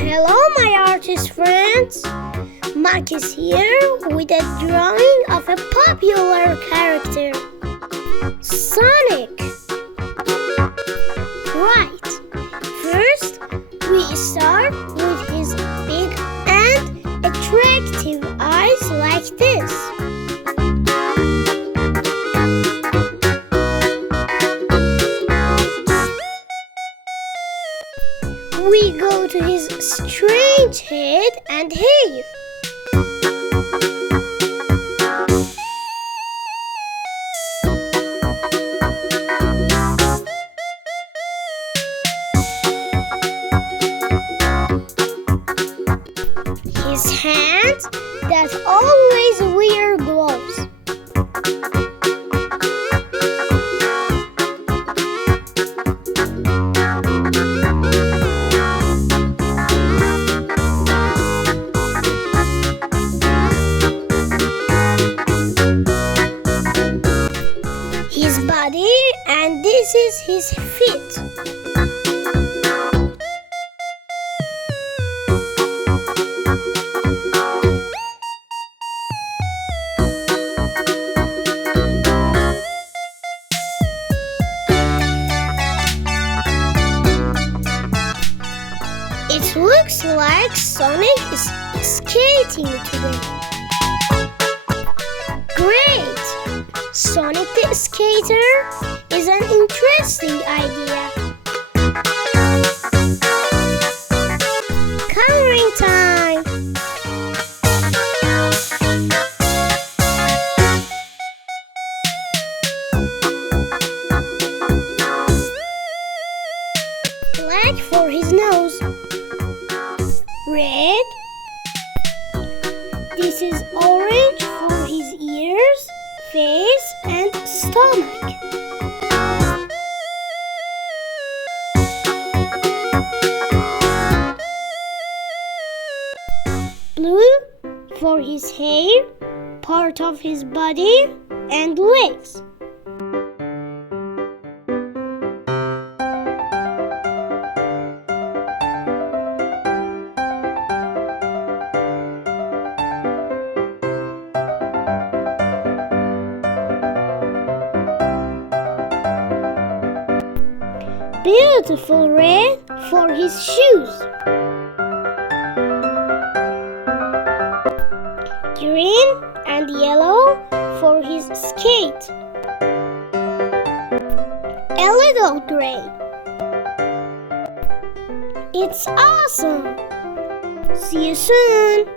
Hello, my artist friends! Maak is here with a drawing of a popular character, Sonic. Right. First, we start with his big and attractive eyes like this. We go to his strange head and hair. His hands that always wear gloves. His body, and this is his feet. It looks like Sonic is skating today. Great! Sonic the Skater is an interesting idea. Coloring time! Black for his nose. Red. This is orange for his ears, face, and stomach. Blue for his hair, part of his body, and legs. Beautiful red for his shoes. Green and yellow for his skate. A little gray. It's awesome! See you soon!